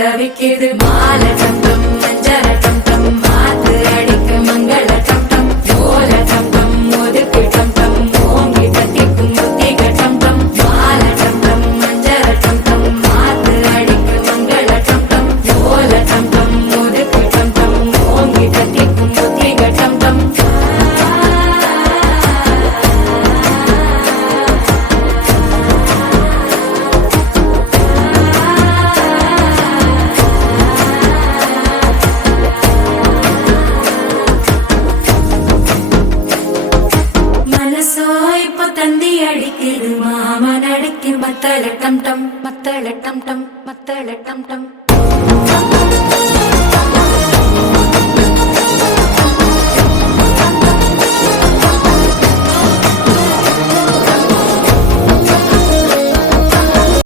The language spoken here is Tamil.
தவிக்குது மால டம் டம் மஞ்சள டம் டம் மாத்து அடிக்க மங்கள டம் டம் ஓல டம் டம் ஒதுக்கு டம் டம் ஓங்கி தட்டிக்கும் முத்திக டம் டம் மால டம் டம் மஞ்சள டம் டம் மாத்து அடிக்க மங்கள டம் டம் ஓல டம் டம் ஒதுக்கு டம் டம் ஓங்கி தட்டிக்கும் முத்திக டம் டம் இப்போ தந்தி அடிக்குது மாமா நடிக்கு மத்தள டம் டம் மத்தள டம் டம் மத்தள டம் டம்